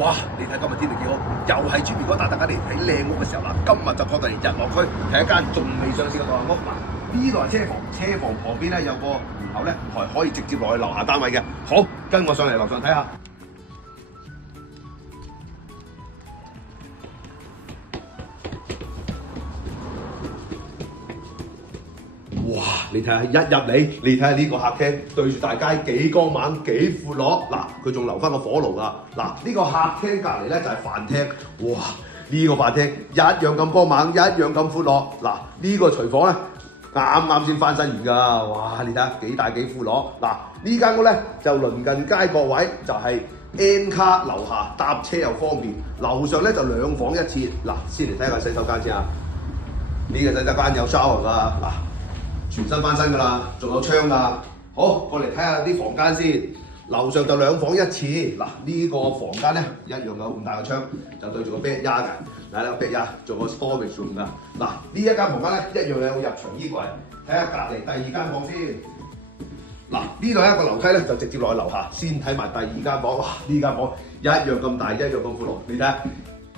哇！你睇今日天氣幾好，又係朱 B 哥帶大家嚟睇靚屋嘅時候啦。今日就過到嚟日落區睇一間仲未上市嘅獨立屋。嗱，呢度係車房，車房旁邊咧有個門口咧係可以直接落去樓下單位嘅。好，跟我上嚟樓上睇下。哇！你睇下一入嚟，你睇下呢個客廳對住大街幾光猛幾闊落。嗱，佢仲留翻個火爐㗎。嗱，呢個客廳隔離咧就係飯廳。哇！呢個飯廳一樣咁光猛，一樣咁闊落。嗱，呢個廚房咧啱啱先翻新完㗎。哇！你睇下幾大幾闊落。嗱，呢間屋咧就鄰近街角位，就係 N 卡樓下搭車又方便。樓上咧就2房1廁。嗱，先嚟睇下洗手間先啊。呢個洗手間有 shower 㗎。嗱。全新翻新㗎啦，仲有窗㗎。好，過嚟睇下啲房間先。樓上就2房1廁。嗱，呢個房間咧一樣有咁大個窗，就對住個 bed 嘅。嗱，呢個 bed 做個 storage room 㗎。嗱，呢一間房間咧一樣有入牆衣櫃。睇下隔離第2間房先。嗱，呢度一個樓梯咧就直接落去樓下，先睇埋第2間房。哇！呢間房一樣咁大，一樣咁闊落。你睇下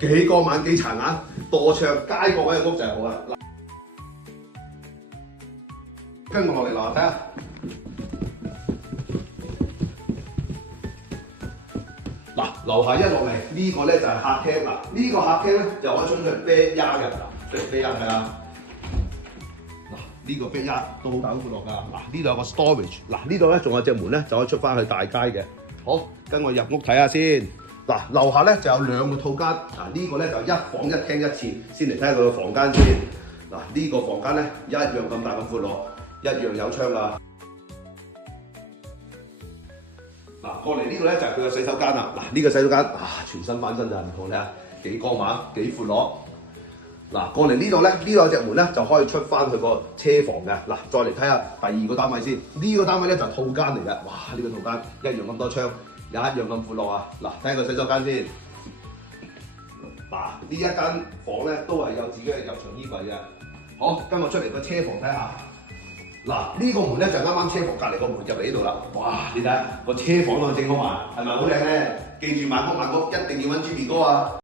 幾光猛幾殘眼，墮牆街角位嘅屋就係好啦。跟我落嚟樓下睇下。嗱，樓下一落嚟呢個咧就係客廳啦。呢個客廳咧就可以出去 bed yard 嘅。嗱，出嚟 bed yard 睇下。嗱，呢個 bed yard 都好大好闊落㗎。嗱，呢度有個 storage。嗱，呢度咧仲有隻門咧就可以出翻去大街嘅。好，跟我入屋睇下先。嗱，樓下咧就有2個套間。嗱，呢個咧就1房1廳1廁。先嚟睇下佢個房間先。嗱，呢個房間咧一樣咁大咁闊落。一樣有窗㗎。嗱，過嚟呢度咧就係佢個洗手間啦。嗱，呢個洗手間全新翻新咋，唔同你啊，幾光猛幾闊落。嗱，過嚟呢度咧，呢度有隻門咧就可以出翻去個車房嘅。嗱，再嚟睇下第2個單位先。呢個單位咧就係套間嚟嘅。哇！呢個套間一樣咁多窗，一樣咁闊落啊。嗱，睇下個洗手間先。嗱，呢一間房咧都係有自己嘅入牆衣櫃嘅。好，跟我出嚟個車房睇下。嗱，呢個門咧就啱啱車房隔離個門入嚟呢度啦。哇！你睇下個車房都整好埋，係咪好靚咧？記住買屋一定要揾朱 B 哥啊！